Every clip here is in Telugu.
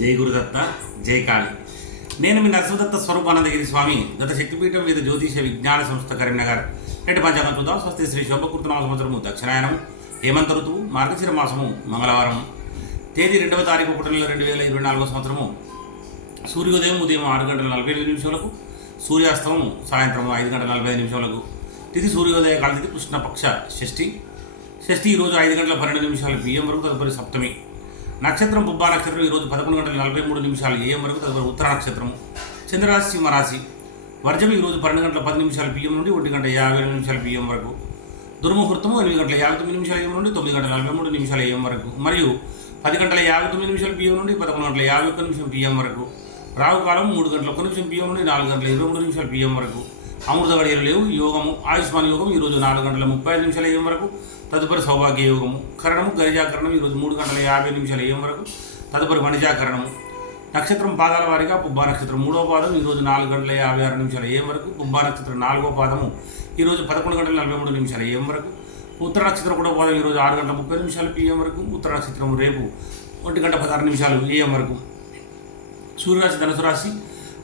జై గురుదత్త జై కాళి. నేను మీ నరసింహదత్త స్వరూపానందగిరి స్వామి గత శక్తిపీఠం మీద జ్యోతిష విజ్ఞాన సంస్థ కరీంనగర్. నేటి పంచాంగం చూద్దాం స్వస్తి శ్రీ శోభకృతనామ సంవత్సరము దక్షిణాయనం హేమంత ఋతువు మార్గశిర మాసము మంగళవారం తేదీ రెండవ తారీఖు ఒకటి నెల రెండు వేల ఇరవై నాలుగో సంవత్సరము. సూర్యోదయం ఉదయం ఆరు గంటల నలభై ఎనిమిది నిమిషాలకు సూర్యాస్తమం సాయంత్రం ఐదు గంటల నలభై ఐదు నిమిషాలకు. తిథి సూర్యోదయ కాలతిథి కృష్ణపక్ష షష్ఠి. షష్ఠి ఈరోజు ఐదు గంటల పన్నెండు నిమిషాలు బియ్యం వరకు తదుపరి సప్తమి. నక్షత్రం బుబ్బా నక్షత్రం ఈరోజు పదకొండు గంటల నలభై మూడు నిమిషాలు ఏఎం వరకు తదుపరి ఉత్తర నక్షత్రం చంద్రరాశి సింహరాశి. వర్జం ఈరోజు పన్నెండు గంటల పది నిమిషాలు బియ్యం నుండి ఒంటి గంట యాభై రెండు నిమిషాలు పిఎం వరకు. దుర్ముహూర్తము ఎనిమిది గంటల యాభై తొమ్మిది నిమిషాల ఏం నుండి తొమ్మిది గంటల నలభై మూడు నిమిషాల ఏం వరకు. మరియు పది గంటల యాభై తొమ్మిది నిమిషాల బియ్యం నుండి పదకొండు గంటల యాభై ఒక్క నిమిషం పిఎం వరకు. రావు కాలం మూడు గంటల ఒక్క నిమిషం పిఎం నుండి నాలుగు గంటల ఇరవై మూడు నిమిషాల బియ్యం వరకు. అమృత గడియలు లేవు. యోగము ఆయుష్మాన్ యోగం ఈరోజు నాలుగు గంటల ముప్పై ఐదు నిమిషాల ఏం వరకు. తదుపరి సౌభాగ్య యోగము కరణము గరిజాకరణం ఈరోజు మూడు గంటల యాభై నిమిషాల ఏం వరకు. తదుపరి వణిజాకరణము నక్షత్రం పాదాల వారిగా పుబ్బా నక్షత్రం మూడో పాదం ఈరోజు నాలుగు గంటల యాభై ఆరు నిమిషాల ఏం వరకు. పుబ్బా నక్షత్రం నాలుగో పాదము ఈరోజు పదకొండు గంటల నలభై మూడు నిమిషాల ఏం వరకు. ఉత్తర నక్షత్రం కూడా పాదం ఈరోజు ఆరు గంటల ముప్పై నిమిషాలు పిఎం వరకు. ఉత్తర నక్షత్రం రేపు ఒంటి గంట పదహారు నిమిషాలు ఏఎం వరకు. సూర్యరాశి ధనుసు రాశి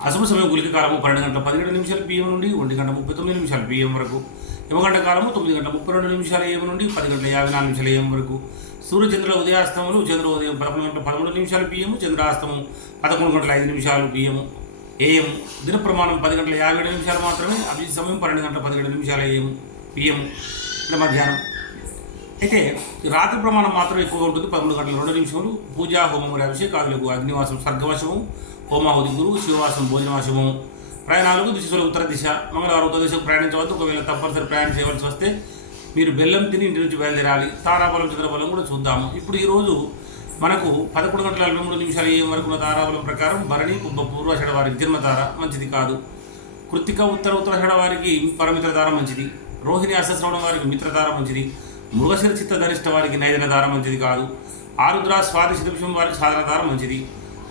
అశుభ సమయం గులిక కాలము పన్నెండు గంటల పదిహేడు నిమిషాలు పిఎం నుండి ఒంటి గంట ముప్పై తొమ్మిది నిమిషాలు పిఎం వరకు. యమగంట కాలము తొమ్మిది గంటల ముప్పై రెండు నిమిషాల ఏం నుండి పది గంటల యాభై నాలుగు నిమిషాల ఏం వరకు. సూర్యచంద్రుల ఉదయాస్తములు చంద్ర ఉదయం పదకొండు గంటల పదమూడు నిమిషాలు పిఎం చంద్రాస్తమం పదకొండు గంటల ఐదు నిమిషాలు పిఎం ఏఎం దిన ప్రమాణం పది గంటల యాభై ఏడు నిమిషాలు మాత్రమే అభిజిత్ సమయం పన్నెండు గంటల పదిహేడు నిమిషాల ఏం పిఎం అంటే మధ్యాహ్నం. అయితే రాత్రి ప్రమాణం మాత్రం ఎక్కువగా ఉంటుంది పదమూడు గంటల రెండు నిమిషములు. పూజా హోమం అభిషేకాదులకు అగ్నివాసం స్వర్గవశము హోమాహుతి గురువు శివవాసం భోజనవాసము ప్రయాణాలకు దిశలో ఉత్తర దిశ మంగళవారం ఉత్తర దిశకు ప్రయాణించవద్దు ఒకవేళ తప్పనిసరి ప్రయాణం చేయవలసి వస్తే మీరు బెల్లం తిని ఇంటి నుంచి బయలుదేరాలి. తారాబలం చంద్రబలం కూడా చూద్దాము. ఇప్పుడు ఈరోజు మనకు పదకొండు గంటల నలభై మూడు నిమిషాలు ఏ వరకు ఉన్న తారాబలం ప్రకారం భరణి కుంభ పూర్వాషాఢ వారికి జన్మతార మంచిది కాదు. కృత్తిక ఉత్తర ఉత్తరాషాఢ వారికి పరమిత్ర దారం మంచిది. రోహిణి అష్టశ్రవణం వారికి మిత్రధార మంచిది. మృగశిర చిత్త ధనిష్ట వారికి నైదన దారం మంచిది కాదు. ఆరుద్ర స్వాతి శతభిషం వారికి సాధన దారం మంచిది.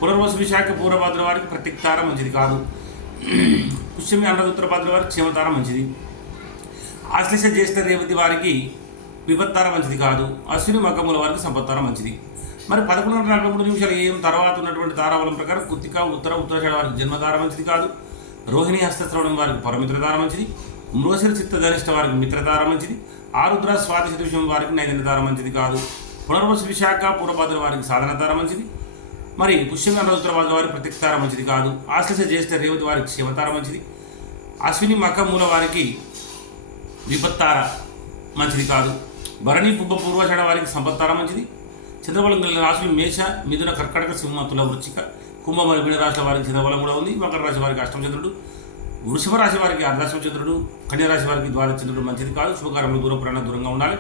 పునర్వసు విశాఖ పూర్వభద్ర వారికి ప్రతిక్తార మంచిది కాదు. పుష్యమి అన్నదుత్తర భద్ర వారికి క్షేమతార మంచిది. ఆశ్లేష జ్యేష్ఠ రేవతి వారికి విపత్తార మంచిది కాదు. అశ్విని మకముల వారికి సంపత్తార మంచిది. మరి పదకొండు వందల నలభై మూడు నిమిషాలు ఏం తర్వాత ఉన్నటువంటి తారావలం ప్రకారం కుత్తిక ఉత్తర ఉత్తరాషాఢ వారికి జన్మధార మంచిది కాదు. రోహిణి హస్తశ్రవణం వారికి పరమిత్రధార మంచిది. మృగశిర చిత్త ధనిష్ట వారికి మిత్రధార మంచిది. ఆరుద్ర స్వాతి శతవిషయం వారికి నైదనధార మంచిది కాదు. పునర్వసు విశాఖ పూర్వభద్ర వారికి సాధనధార మంచిది. మరి పుష్యమి అన్నోత్తర వారి ప్రతిక్తార మంచిది కాదు. ఆశ్లేష జ్యేష్ఠ రేవతి వారికి క్షేమతార మంచిది. అశ్విని మక మూల వారికి విపత్తార మంచిది కాదు. భరణి పుబ్బ పూర్వాషాఢ వారికి సంపత్తార మంచిది. చంద్రబలం కలిగిన రాశులు మేష మిథున కర్కటక సింహ తుల వృచ్చిక కుంభ మరి రాశుల వారికి చంద్రబలం కూడా ఉంది. మకర రాశి వారికి అష్టమచంద్రుడు వృషభ రాశి వారికి అర్ధాశ్వ చంద్రుడు కన్యరాశి వారికి ద్వారచంద్రుడు మంచిది కాదు. శుభకారంలో దూర ప్రయాణ దూరంగా ఉండాలి.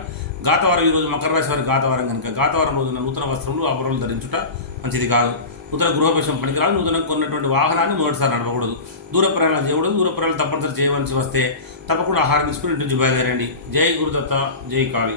గాతవారం ఈరోజు మకర రాశి వారికి గాతవారం కనుక. గాతవారం రోజున నూతన వస్త్రములు ఆభరణలు ధరించుట మంచిది కాదు. నూతన గృహపక్షం పనికిరాదు. నూతన కొన్నటువంటి వాహనాన్ని మొదటిసారి నడవకూడదు దూర ప్రయాణాలు చేయకూడదు. దూర ప్రయాణాలు తప్పనిసరి చేయవలసి వస్తే తప్పకుండా ఆహారం తీసుకుని ఇంటి నుంచి బయలుదేరండి. జై గురుదత్త జై కాళీ.